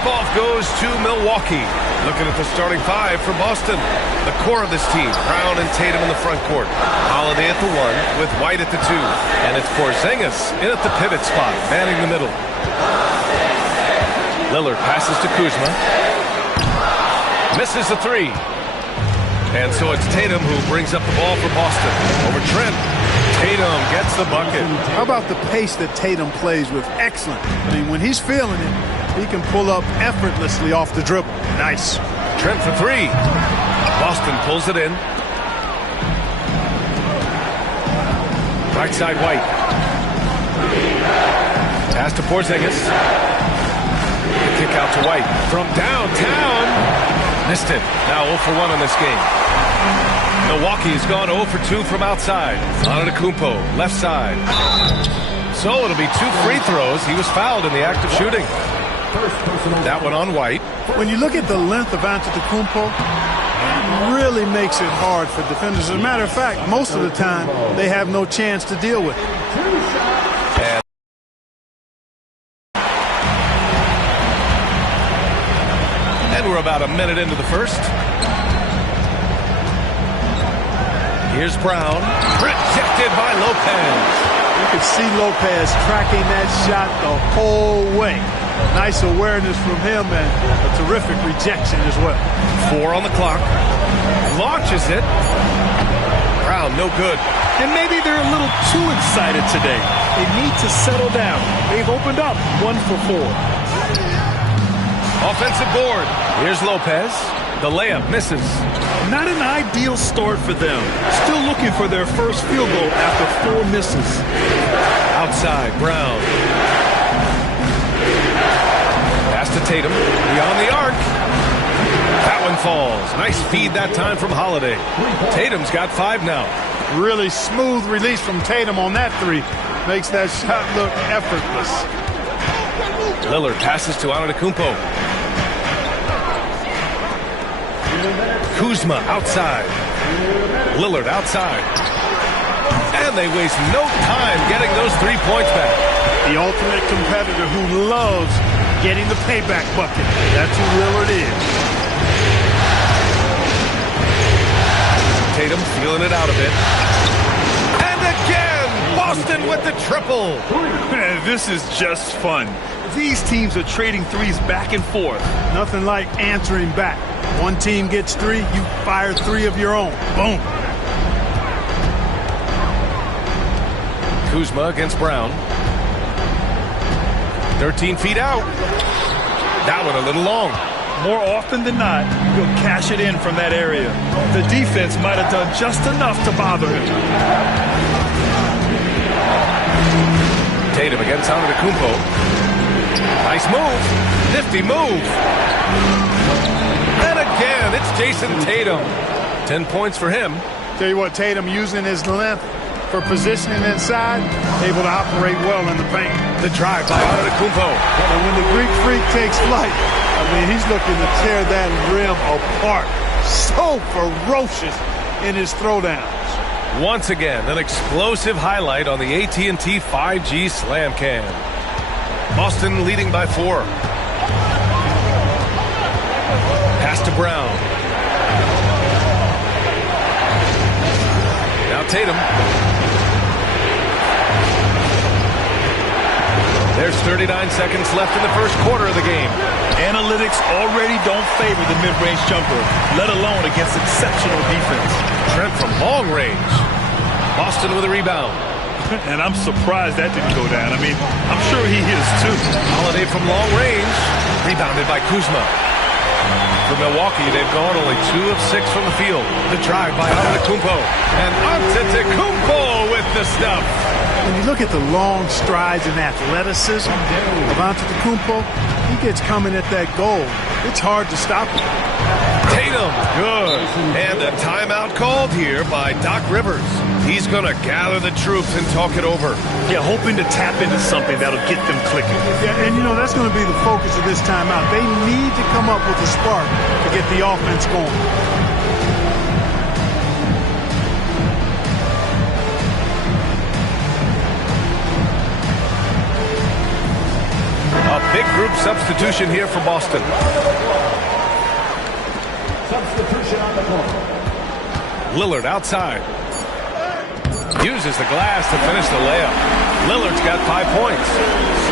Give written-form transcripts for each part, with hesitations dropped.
Tip-off goes to Milwaukee. Looking at the starting five for Boston. The core of this team, Brown and Tatum in the front court. Holiday at the 1 with White at the 2. And it's Porzingis in at the pivot spot, manning the middle. Lillard passes to Kuzma. Misses the 3. And so it's Tatum who brings up the ball for Boston. Over Trent. Tatum gets the bucket. How about the pace that Tatum plays with? Excellent. I mean, when he's feeling it, he can pull up effortlessly off the dribble. Nice. Trent for 3. Boston pulls it in. Right side White. Pass to Porzingis. The kick out to White. From downtown. Missed it. Now 0 for 1 in this game. Milwaukee's gone 0 for 2 from outside. Antetokounmpo, left side. So it'll be 2 free throws. He was fouled in the act of shooting. That one on White. When you look at the length of Antetokounmpo, it really makes it hard for defenders. As a matter of fact, most of the time, they have no chance to deal with it. And we're about a minute into the first. Here's Brown. Rejected by Lopez. You can see Lopez tracking that shot the whole way. Nice awareness from him and a terrific rejection as well. 4 on the clock. Launches it. Brown, no good. And maybe they're a little too excited today. They need to settle down. They've opened up 1 for 4. Offensive board. Here's Lopez. The layup misses. Not an ideal start for them. Still looking for their first field goal after 4 misses. Outside, Brown. Pass to Tatum. Beyond the arc. That one falls. Nice feed that time from Holiday. Tatum's got 5 now. Really smooth release from Tatum on that 3. Makes that shot look effortless. Lillard passes to Antetokounmpo. Kuzma outside. Lillard outside. And they waste no time getting those 3 points back. The ultimate competitor who loves getting the payback bucket. That's who Lillard is. Tatum feeling it out a bit. And again, Boston with the triple. Man, this is just fun. These teams are trading threes back and forth. Nothing like answering back. One team gets 3, you fire 3 of your own. Boom. Kuzma against Brown. 13 feet out. That one a little long. More often than not, he'll cash it in from that area. The defense might have done just enough to bother him. Tatum against Antetokounmpo. Nice move. Nifty move. And again, it's Jason Tatum. 10 points for him. Tell you what, Tatum using his length for positioning inside, able to operate well in the paint. The drive by Antetokounmpo. And when the Greek Freak takes flight, I mean, he's looking to tear that rim apart. So ferocious in his throwdowns. Once again, an explosive highlight on the AT&T 5G Slam Cam. Boston leading by 4. Pass to Brown. Now Tatum. There's 39 seconds left in the first quarter of the game. Analytics already don't favor the mid-range jumper, let alone against exceptional defense. Trent from long range. Boston with a rebound. And I'm surprised that didn't go down. I mean, I'm sure he is too. Holiday from long range. Rebounded by Kuzma. For Milwaukee, they've gone only 2 of 6 from the field. The drive by Antetokounmpo. And Antetokounmpo with the stuff. When you look at the long strides and athleticism of Antetokounmpo, he gets coming at that goal. It's hard to stop him. Tatum, good. And a timeout called here by Doc Rivers. He's going to gather the troops and talk it over. Yeah, hoping to tap into something that'll get them clicking. Yeah, and you know, that's going to be the focus of this timeout. They need to come up with a spark to get the offense going. A big group substitution here for Boston. Substitution on the court. Lillard outside. Uses the glass to finish the layup. Lillard's got 5 points.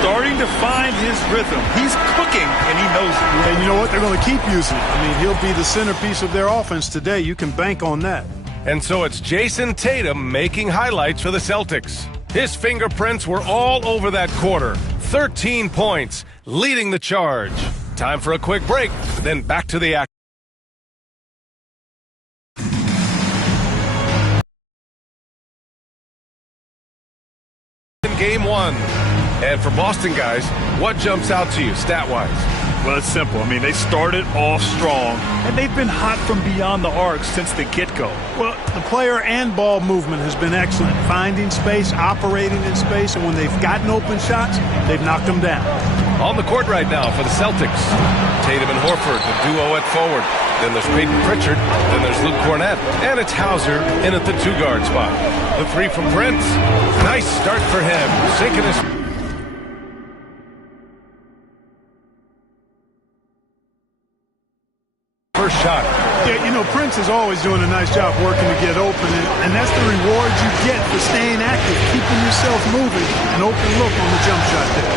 Starting to find his rhythm. He's cooking, and he knows it. And you know what? They're going to keep using it. I mean, he'll be the centerpiece of their offense today. You can bank on that. And so it's Jason Tatum making highlights for the Celtics. His fingerprints were all over that quarter. 13 points, leading the charge. Time for a quick break, then back to the action. Game 1. And for Boston guys, what jumps out to you stat-wise? Well, it's simple. I mean, they started off strong, and they've been hot from beyond the arc since the get-go. Well, the player and ball movement has been excellent. Finding space, operating in space, and when they've gotten open shots, they've knocked them down. On the court right now for the Celtics, Tatum and Horford, the duo at forward. Then there's Peyton Pritchard. Then there's Luke Cornett. And it's Hauser in at the 2-guard spot. The 3 from Prince. Nice start for him. Sinking his... first shot. Yeah, you know, Prince is always doing a nice job working to get open, and that's the reward you get for staying active, keeping yourself moving, an open look on the jump shot there.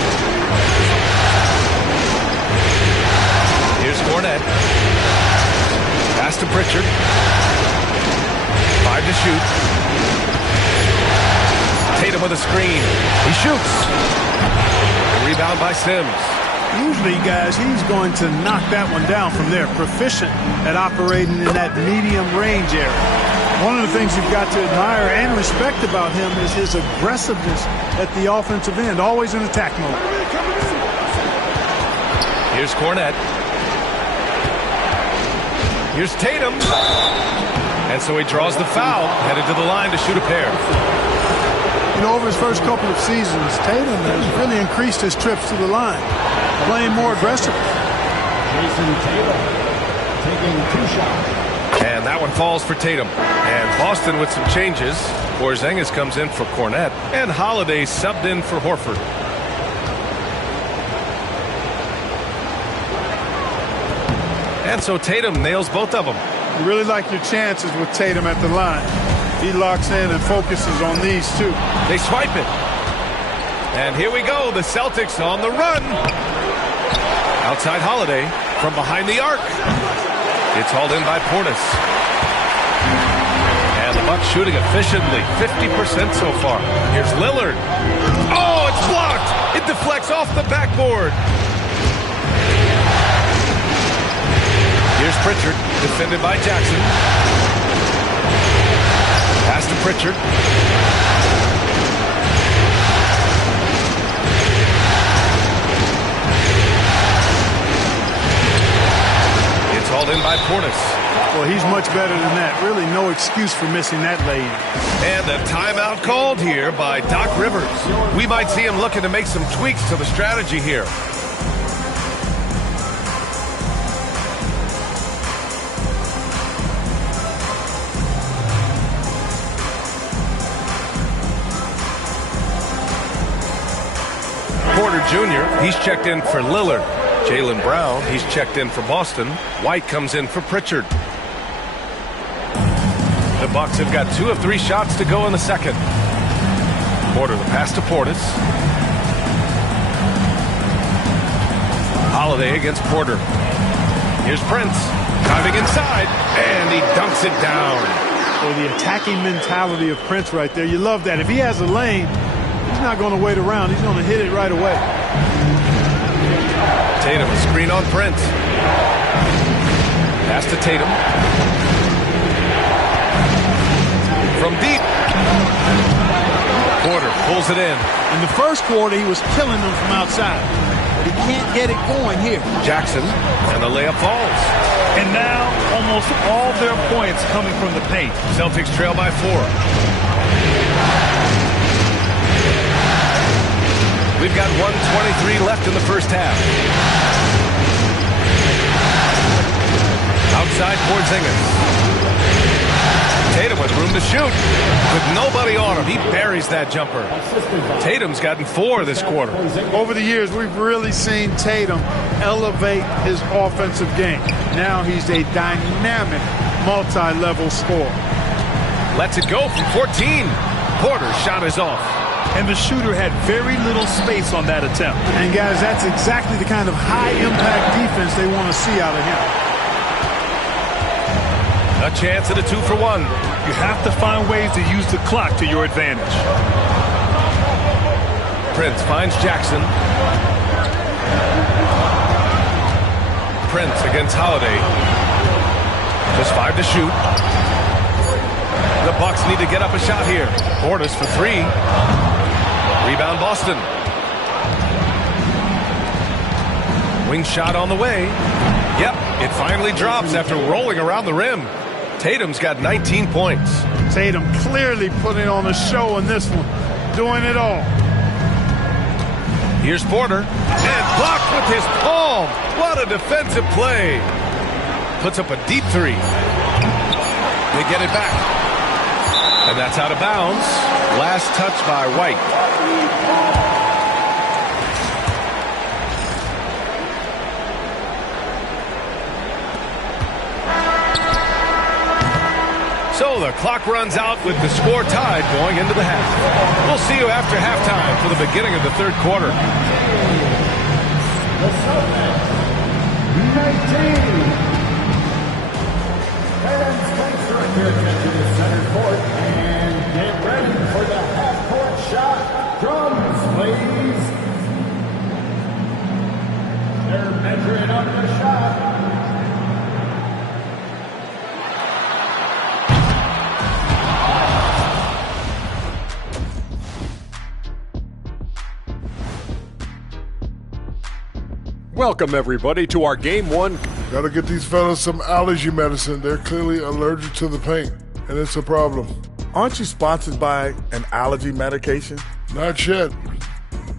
Here's Cornett. Pass to Pritchard. 5 to shoot. Tatum with a screen. He shoots. A rebound by Sims. Usually, guys, he's going to knock that one down from there. Proficient at operating in that medium range area. One of the things you've got to admire and respect about him is his aggressiveness at the offensive end, always in attack mode. Here's Cornett. Here's Tatum. And so he draws the foul, headed to the line to shoot a pair. You know, over his first couple of seasons, Tatum has really increased his trips to the line, playing more aggressively. Jason Tatum taking 2 shots. And that one falls for Tatum. And Boston with some changes. Porzingis comes in for Cornett. And Holiday subbed in for Horford. And so Tatum nails both of them. You really like your chances with Tatum at the line. He locks in and focuses on these two. They swipe it. And here we go. The Celtics on the run. Outside Holiday from behind the arc. It's hauled in by Portis. And the Bucks shooting efficiently. 50% so far. Here's Lillard. Oh, it's blocked. It deflects off the backboard. Here's Pritchard, defended by Jackson. Pass to Pritchard. It's hauled in by Portis. Well, he's much better than that. Really no excuse for missing that lay-in. And a timeout called here by Doc Rivers. We might see him looking to make some tweaks to the strategy here. Porter Jr., he's checked in for Lillard. Jaylen Brown, he's checked in for Boston. White comes in for Pritchard. The Bucks have got 2 of 3 shots to go in the second. Porter, the pass to Portis. Holiday against Porter. Here's Prince, diving inside, and he dunks it down. Well, the attacking mentality of Prince right there, you love that. If he has a lane, he's not going to wait around. He's going to hit it right away. Tatum, a screen on Prince. Pass to Tatum. From deep. Porter pulls it in. In the first quarter, he was killing them from outside. But he can't get it going here. Jackson, and the layup falls. And now, almost all their points coming from the paint. Celtics trail by 4. We've got 1:23 left in the first half. Outside Porzingis. Tatum with room to shoot. With nobody on him, he buries that jumper. Tatum's gotten 4 this quarter. Over the years, we've really seen Tatum elevate his offensive game. Now he's a dynamic, multi-level scorer. Lets it go from 14. Porter's shot is off. And the shooter had very little space on that attempt. And guys, that's exactly the kind of high-impact defense they want to see out of him. A chance at a 2-for-1. You have to find ways to use the clock to your advantage. Prince finds Jackson. Prince against Holiday. Just 5 to shoot. The Bucks need to get up a shot here. Portis for 3. Rebound Boston. Wing shot on the way. Yep, it finally drops after rolling around the rim. Tatum's got 19 points. Tatum clearly putting on a show in this one. Doing it all. Here's Porter. And blocked with his palm. What a defensive play. Puts up a deep 3. They get it back. And that's out of bounds. Last touch by White. So the clock runs out with the score tied going into the half. We'll see you after halftime for the beginning of the third quarter. The Celtics, 19. Fans, thanks for your attention to center court and get ready for the half-court shot. Drums, please. They're measuring up the shot. Welcome, everybody, to our Game 1. Gotta get these fellas some allergy medicine. They're clearly allergic to the paint, and it's a problem. Aren't you sponsored by an allergy medication? Not yet.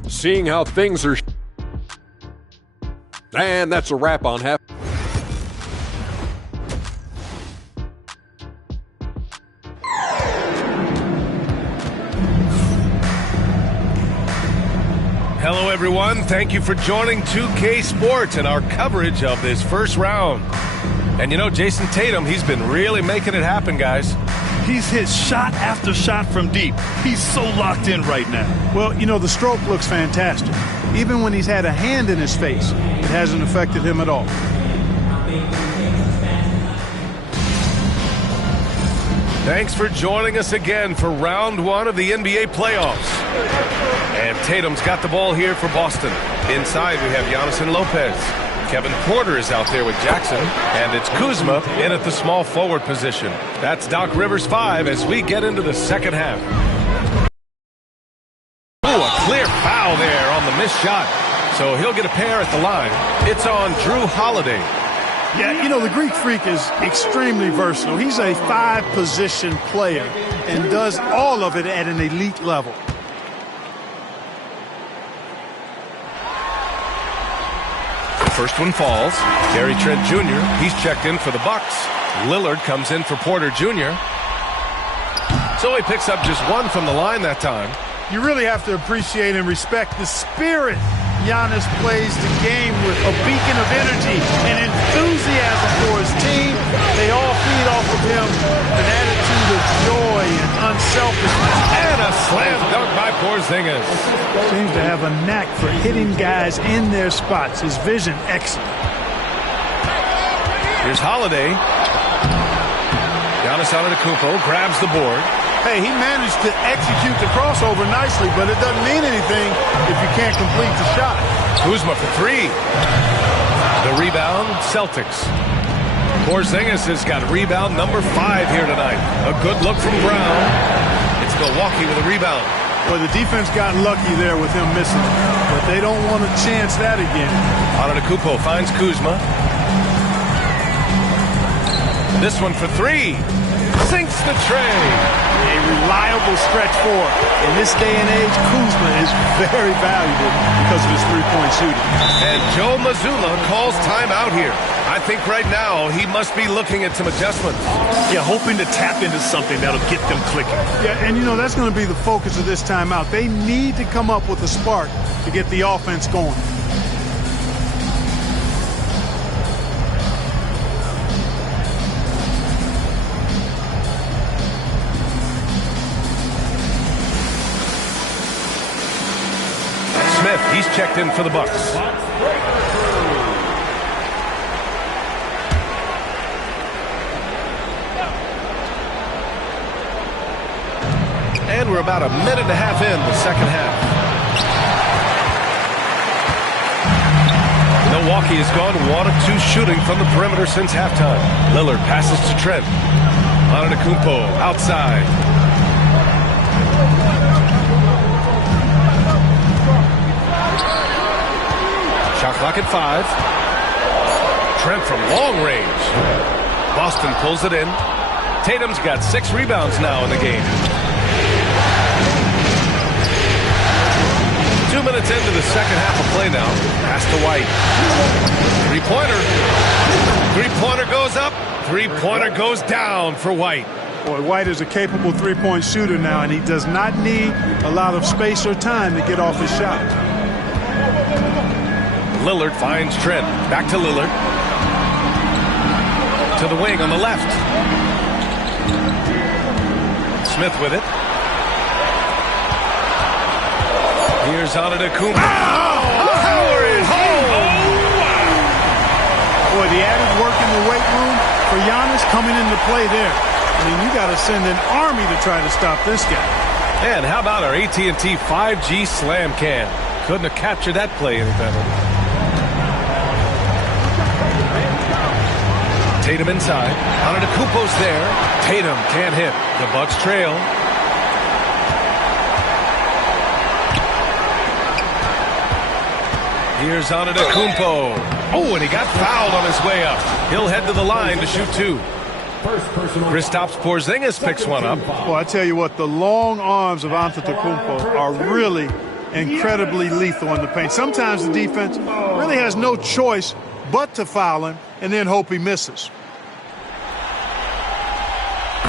Seeing how things are... And that's a wrap on half. Hello, everyone. Thank you for joining 2K Sports and our coverage of this first round. And you know, Jason Tatum, he's been really making it happen, guys. He's hit shot after shot from deep. He's so locked in right now. Well, you know, the stroke looks fantastic. Even when he's had a hand in his face, it hasn't affected him at all. Thanks for joining us again for round 1 of the NBA playoffs. And Tatum's got the ball here for Boston. Inside, we have Giannis and Lopez. Kevin Porter is out there with Jackson. And it's Kuzma in at the small forward position. That's Doc Rivers 5 as we get into the second half. Ooh, a clear foul there on the missed shot. So he'll get a pair at the line. It's on Drew Holiday. Yeah, you know, the Greek Freak is extremely versatile. He's a 5-position player and does all of it at an elite level. First one falls. Gary Trent Jr., he's checked in for the Bucks. Lillard comes in for Porter Jr. So he picks up just 1 from the line that time. You really have to appreciate and respect the spirit Giannis plays the game with, a beacon of energy and enthusiasm for his team. They all feed off of him, an attitude of joy and unselfishness. And a slam dunk by Porzingis. Seems to have a knack for hitting guys in their spots. His vision, excellent. Here's Holiday. Giannis Antetokounmpo grabs the board. Hey, he managed to execute the crossover nicely, but it doesn't mean anything if you can't complete the shot. Kuzma for 3. The rebound, Celtics. Porzingis has got rebound number 5 here tonight. A good look from Brown. It's Milwaukee with a rebound. Well, the defense got lucky there with him missing it, but they don't want to chance that again. Antetokounmpo finds Kuzma. This one for 3. Sinks the tray. A reliable stretch four. In this day and age, Kuzma is very valuable because of his three-point shooting. And Joe Mazzulla calls timeout here. I think right now he must be looking at some adjustments. Yeah, hoping to tap into something that'll get them clicking. Yeah, and you know, that's going to be the focus of this timeout. They need to come up with a spark to get the offense going. Smith, he's checked in for the Bucks. And we're about a minute and a half in the second half. Milwaukee has gone 1 of 2 shooting from the perimeter since halftime. Lillard passes to Trent. Antetokounmpo outside. Shot clock at 5. Trent from long range. Boston pulls it in. Tatum's got 6 rebounds now in the game. 2 minutes into the second half of play now. Pass to White. Three-pointer. Three-pointer goes up. Three-pointer goes down for White. Boy, White is a capable three-point shooter now, and he does not need a lot of space or time to get off his shot. Lillard finds Trent. Back to Lillard. To the wing on the left. Smith with it. Here's Antetokounmpo. Power is home. Boy, the added work in the weight room for Giannis coming into play there. I mean, you got to send an army to try to stop this guy. And how about our AT&T 5G slam cam? Couldn't have captured that play any better. Tatum inside. Antetokounmpo's there. Tatum can't hit. The Bucks trail. Here's Antetokounmpo. Oh, and he got fouled on his way up. He'll head to the line to shoot 2. Kristaps Porzingis picks one up. Well, I tell you what, the long arms of Antetokounmpo are really incredibly lethal in the paint. Sometimes the defense really has no choice but to foul him and then hope he misses.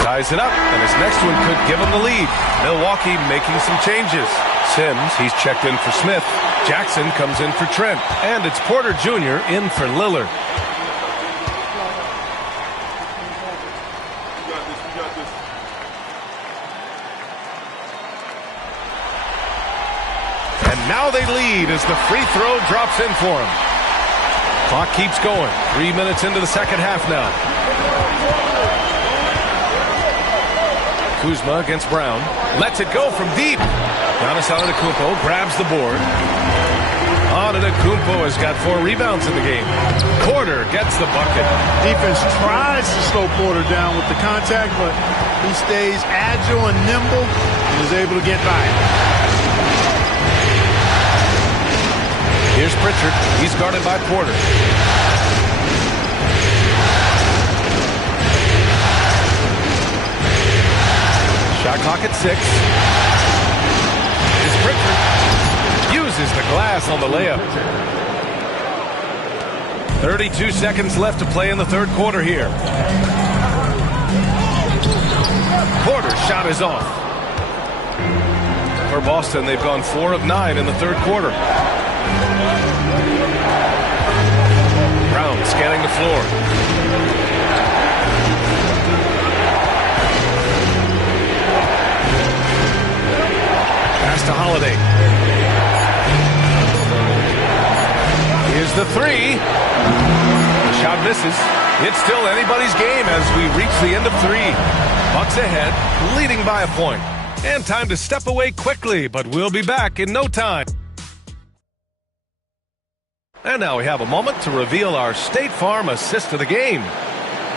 Ties it up, and his next one could give him the lead. Milwaukee making some changes. Sims, he's checked in for Smith. Jackson comes in for Trent. And it's Porter Jr. in for Lillard. And now they lead as the free throw drops in for him. Clock keeps going. 3 minutes into the second half now. Kuzma against Brown. Lets it go from deep. Giannis Antetokounmpo grabs the board. Antetokounmpo has got 4 rebounds in the game. Porter gets the bucket. Defense tries to slow Porter down with the contact, but he stays agile and nimble and is able to get by. Here's Pritchard. He's guarded by Porter. Shot clock at 6. Here's Pritchard. Uses the glass on the layup. 32 seconds left to play in the third quarter here. Porter's shot is off. For Boston, they've gone 4 of 9 in the third quarter. Brown scanning the floor. Pass to Holiday. Here's the 3. The shot misses. It's still anybody's game as we reach the end of 3. Bucks ahead, leading by a point. And time to step away quickly, but we'll be back in no time. And now we have a moment to reveal our State Farm assist of the game.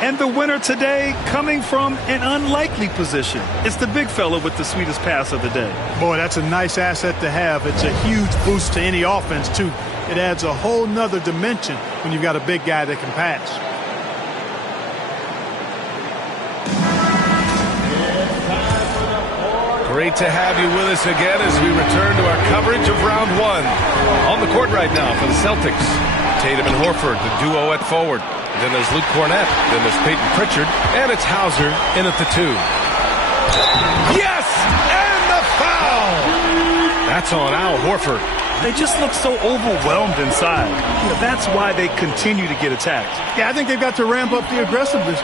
And the winner today coming from an unlikely position. It's the big fella with the sweetest pass of the day. Boy, that's a nice asset to have. It's a huge boost to any offense, too. It adds a whole nother dimension when you've got a big guy that can pass. Great to have you with us again as we return to our coverage of round 1. On the court right now for the Celtics, Tatum and Horford, the duo at forward. Then there's Luke Cornett. Then there's Peyton Pritchard. And it's Hauser in at the 2. Yes! And the foul! That's on Al Horford. They just look so overwhelmed inside. That's why they continue to get attacked. Yeah, I think they've got to ramp up the aggressiveness.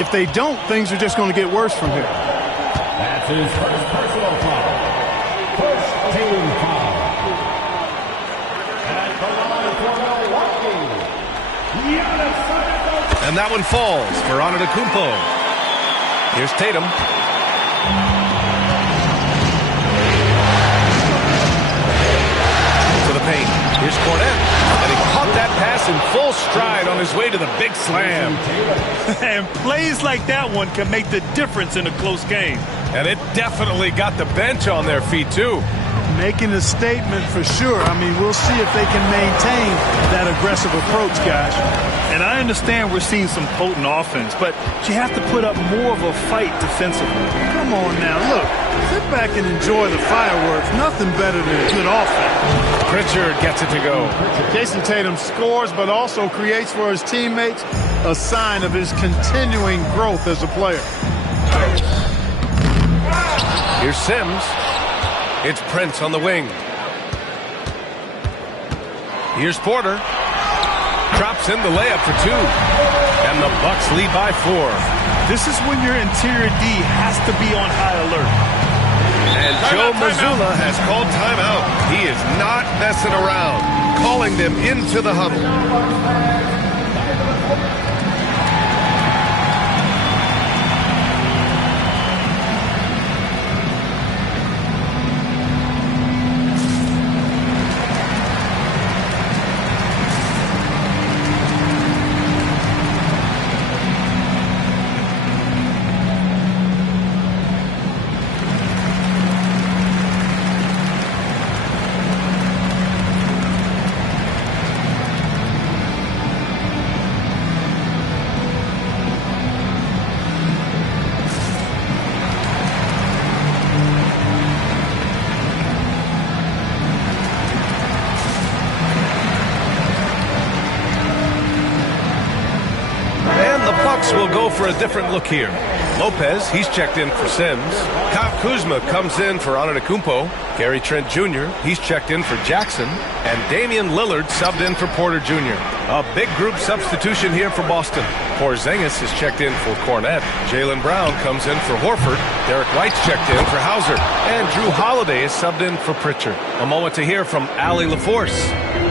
If they don't, things are just going to get worse from here. That's his first personal foul. First team foul. At the line for Milwaukee. And that one falls for Antetokounmpo. Here's Tatum. To the paint. Here's Cornett. And he caught that pass in full stride on his way to the big slam. And plays like that one can make the difference in a close game. And it definitely got the bench on their feet, too. Making a statement for sure. I mean, we'll see if they can maintain that aggressive approach, guys. And I understand we're seeing some potent offense, but you have to put up more of a fight defensively. Come on now, look. Sit back and enjoy the fireworks. Nothing better than good offense. Pritchard gets it to go. Jason Tatum scores, but also creates for his teammates a sign of his continuing growth as a player. Here's Sims. It's Prince on the wing. Here's Porter. Drops in the layup for 2. And the Bucks lead by 4. This is when your interior D has to be on high alert. And Joe Mazzulla has called timeout. He is not messing around. Calling them into the huddle. Will go for a different look here. Lopez, he's checked in for Sims. Kyle Kuzma comes in for Antetokounmpo. Gary Trent Jr., he's checked in for Jackson. And Damian Lillard subbed in for Porter Jr. A big group substitution here for Boston. Porzingis is checked in for Cornett. Jaylen Brown comes in for Horford. Derek White's checked in for Hauser. And Drew Holiday is subbed in for Pritchard. A moment to hear from Allie LaForce.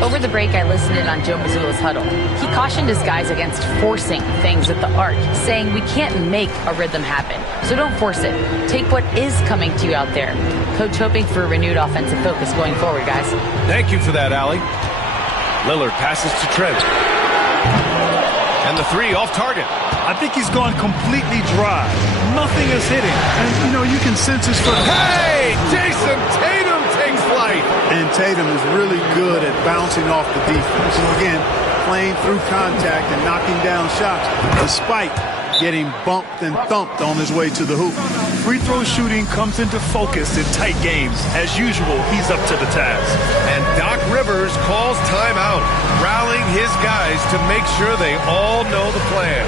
Over the break, I listened in on Joe Mazzulla's huddle. He cautioned his guys against forcing things at the arc, saying we can't make a rhythm happen, so don't force it. Take what is coming to you out there. Coach hoping for a renewed offensive focus going forward, guys. Thank you for that, Allie. Lillard passes to Trent. And the 3 off target. I think he's gone completely dry. Nothing is hitting. And, you know, you can sense his foot. Hey, Jason Tatum takes flight. And Tatum is really good at bouncing off the defense. And again, playing through contact and knocking down shots, despite getting bumped and thumped on his way to the hoop. Free throw shooting comes into focus in tight games. As usual, he's up to the task. And Doc Rivers calls timeout, rallying his guys to make sure they all know the plan.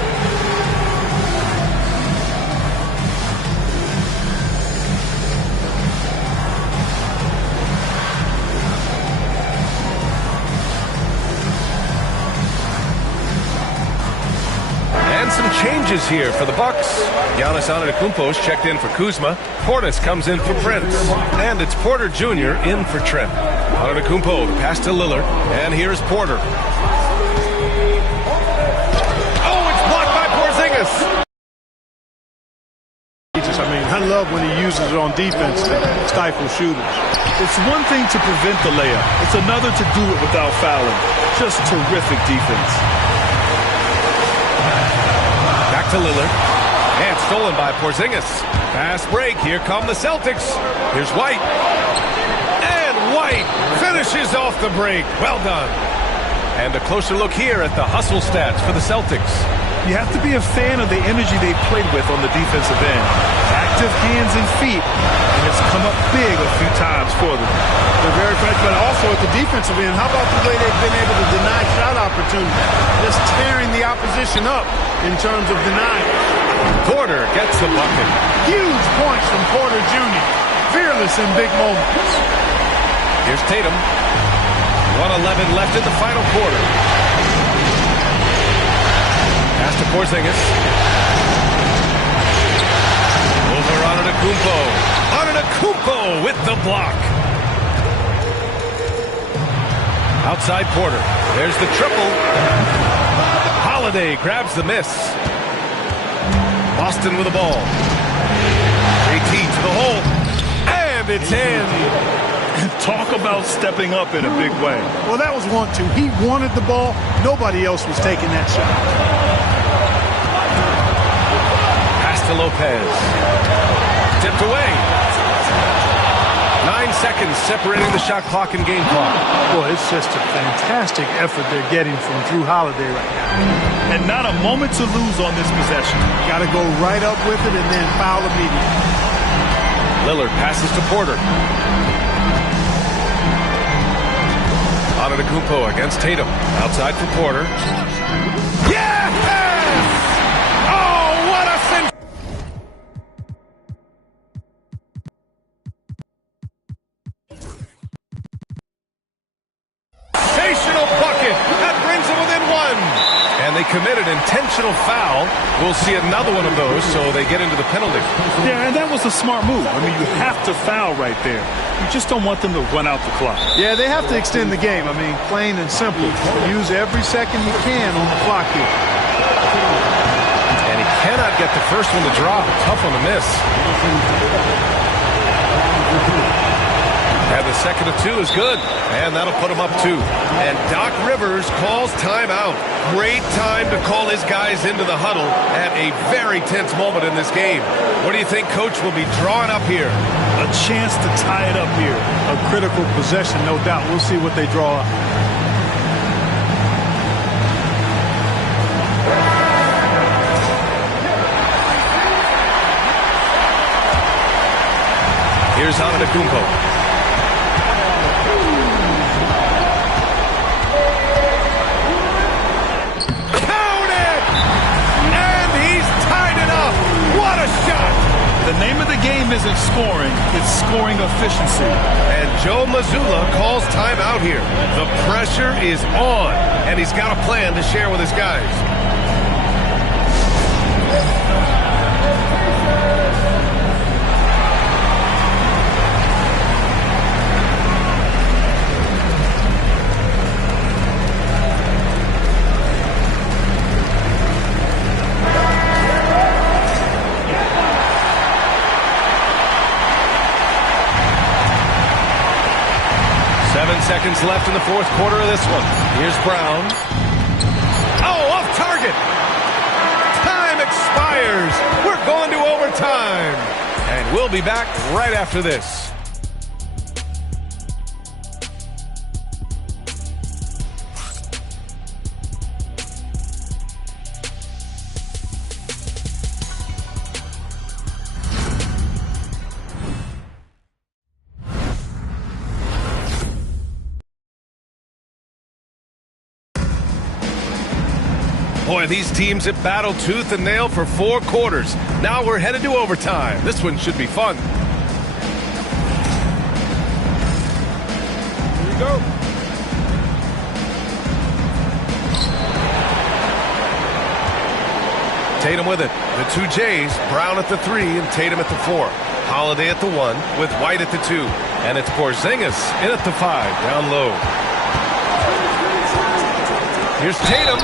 Some changes here for the Bucks. Giannis Antetokounmpo's checked in for Kuzma. Portis comes in for Prince. And it's Porter Jr. in for Trent. Antetokounmpo, the pass to Lillard. And here's Porter. Oh, it's blocked by Porzingis. I love when he uses it on defense to stifle shooters. It's one thing to prevent the layup. It's another to do it without fouling. Just terrific defense. Back to Lillard. And stolen by Porzingis. Fast break. Here come the Celtics. Here's White. And White finishes off the break. Well done. And a closer look here at the hustle stats for the Celtics. You have to be a fan of the energy they played with on the defensive end. Active hands and feet, and it's come up big a few times for them. They're very effective, but also at the defensive end, how about the way they've been able to deny shot opportunities? Just tearing the opposition up in terms of denying. Porter gets the bucket. Huge points from Porter Jr. Fearless in big moments. Here's Tatum. 1:11 left in the final quarter. Pass to Porzingis. Over Antetokounmpo. Antetokounmpo with the block. Outside Porter. There's the triple. Holiday grabs the miss. Boston with the ball. JT to the hole. And it's in. Talk about stepping up in a big way. Well, that was 1-2. He wanted the ball. Nobody else was taking that shot. Pass to Lopez. Tipped away. 9 seconds separating the shot clock and game clock. Boy, it's just a fantastic effort they're getting from Drew Holiday right now. And not a moment to lose on this possession. Got to go right up with it and then foul immediately. Lillard passes to Porter. Antetokounmpo against Tatum. Outside for Porter. Yes! Oh, what a sensational bucket. That brings them within one. And they committed intentional foul. We'll see another one of those, so they get into the penalty. Yeah, and that was a smart move. I mean, you have to foul right there. You just don't want them to run out the clock. Yeah, they have to extend the game. I mean, plain and simple. Use every second you can on the clock here. And he cannot get the first one to drop. Tough one to miss. And the second of two is good. And that'll put him up 2. And Doc Rivers calls timeout. Great time to call his guys into the huddle at a very tense moment in this game. What do you think Coach will be drawing up here? A chance to tie it up here. A critical possession, no doubt. We'll see what they draw up. Here's Antetokounmpo. The name of the game isn't scoring, it's scoring efficiency. And Joe Mazzulla calls timeout here. The pressure is on, and he's got a plan to share with his guys. Seconds left in the fourth quarter of this one. Here's Brown. Oh, off target. Time expires. We're going to overtime. And we'll be back right after this. Boy, these teams have battled tooth and nail for 4 quarters. Now we're headed to overtime. This one should be fun. Here we go. Tatum with it. The 2 J's. Brown at the 3 and Tatum at the 4. Holiday at the 1 with White at the 2. And it's Porzingis in at the 5 down low. Here's Tatum.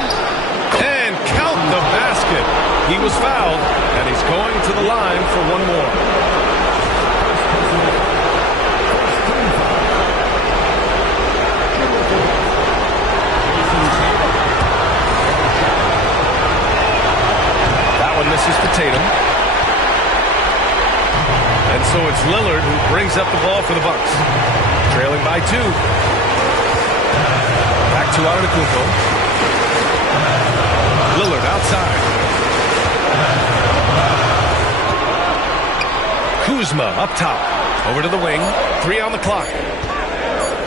And count the basket. He was fouled, and he's going to the line for one more. That one misses for Tatum. And so it's Lillard who brings up the ball for the Bucks. Trailing by 2. Back to Antetokounmpo. Lillard Lillard outside. Kuzma up top. Over to the wing. 3 on the clock.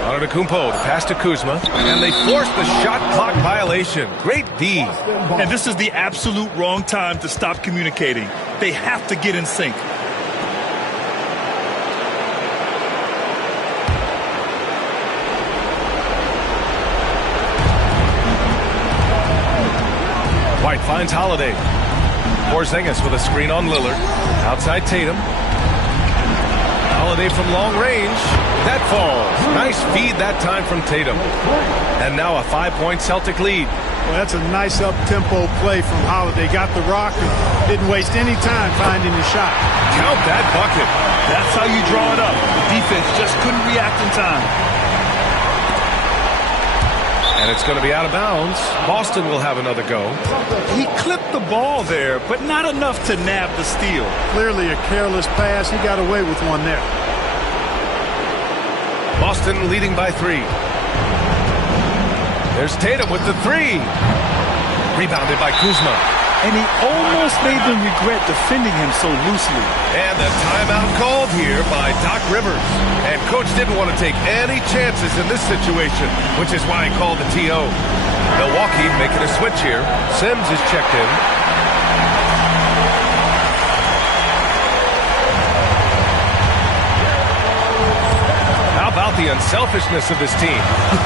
Antetokounmpo pass to Kuzma. And they force the shot clock violation. Great D. And this is the absolute wrong time to stop communicating. They have to get in sync. White finds Holiday. Porzingis with a screen on Lillard. Outside Tatum. Holiday from long range. That falls. Nice feed that time from Tatum. And now a 5-point Celtic lead. Well, that's a nice up-tempo play from Holiday. Got the rock and didn't waste any time finding the shot. Count that bucket. That's how you draw it up. The defense just couldn't react in time. And it's going to be out of bounds. Boston will have another go. He clipped the ball there, but not enough to nab the steal. Clearly a careless pass. He got away with one there. Boston leading by 3. There's Tatum with the 3. Rebounded by Kuzma. And he almost made them regret defending him so loosely. And the timeout called here by Doc Rivers. And coach didn't want to take any chances in this situation, which is why he called the TO. Milwaukee making a switch here. Sims is checked in. How about the unselfishness of this team?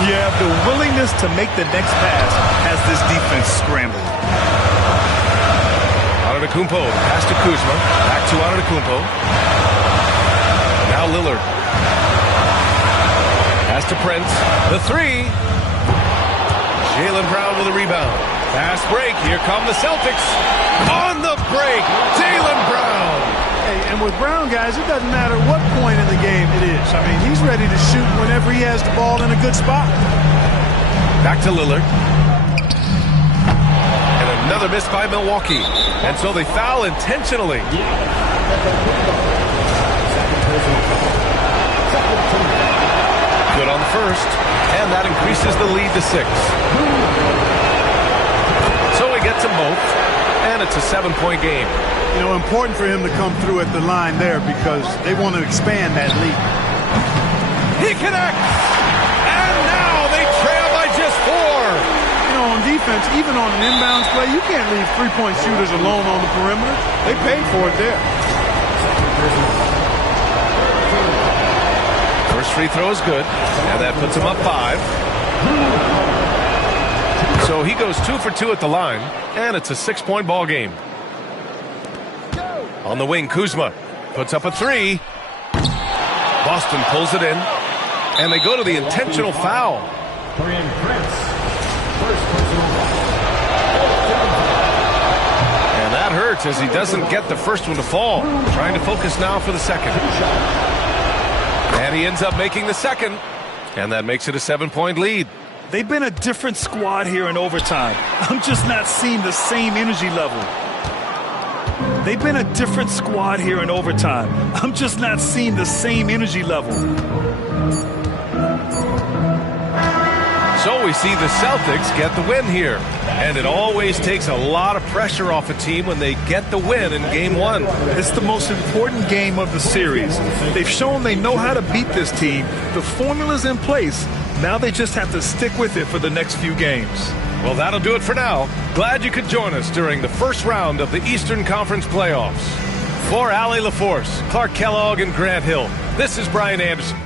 Yeah, the willingness to make the next pass has this defense scrambling. Antetokounmpo pass to Kuzma. Back to Antetokounmpo. Now Lillard. Pass to Prince. The 3. Jaylen Brown with a rebound. Fast break. Here come the Celtics. On the break, Jaylen Brown. Hey, and with Brown, guys, it doesn't matter what point in the game it is. I mean, he's ready to shoot whenever he has the ball in a good spot. Back to Lillard. And another miss by Milwaukee. And so they foul intentionally. Good on the first. And that increases the lead to 6. So he gets them both. And it's a 7-point game. You know, important for him to come through at the line there because they want to expand that lead. He connects! And now they trail by just 4. You know, on defense, even on an inbounds play, you can't leave three-point shooters alone on the perimeter. They paid for it there. First free throw is good, and that puts him up 5. So he goes 2 for 2 at the line, and it's a 6-point ball game. On the wing, Kuzma puts up a 3. Boston pulls it in, and they go to the intentional foul. And that hurts as he doesn't get the first one to fall. Trying to focus now for the second. And he ends up making the second, and that makes it a 7-point lead. They've been a different squad here in overtime. I'm just not seeing the same energy level. They've been a different squad here in overtime. I'm just not seeing the same energy level. So we see the Celtics get the win here. And it always takes a lot of pressure off a team when they get the win in Game 1. It's the most important game of the series. They've shown they know how to beat this team. The formula's in place. Now they just have to stick with it for the next few games. Well, that'll do it for now. Glad you could join us during the first round of the Eastern Conference playoffs. For Allie LaForce, Clark Kellogg, and Grant Hill, this is Brian Anderson.